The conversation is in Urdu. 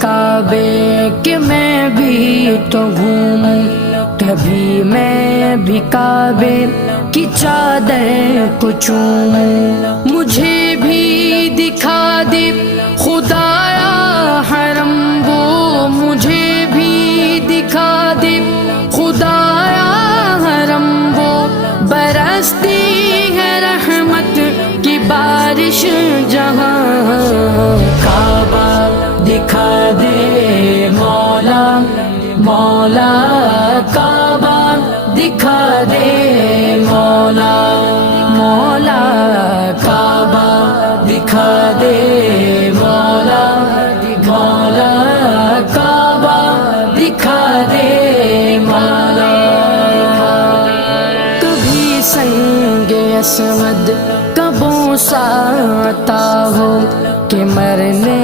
کعبے کہ میں بھی تو گھوموں، کبھی میں بھی کعبے کی چادر کو چوموں، مجھے بھی دکھا دے خدایا حرم وہ، مجھے بھی دکھا دے خدایا حرم وہ، برستی ہے رحمت کی بارش جہاں، کعبہ دکھا دے مولا مولا، کعبہ دکھا دے مولا مولا، کعبہ دکھا دے مولا مولا، کعبہ دکھا دے مولا۔ کبھی سنگ اسود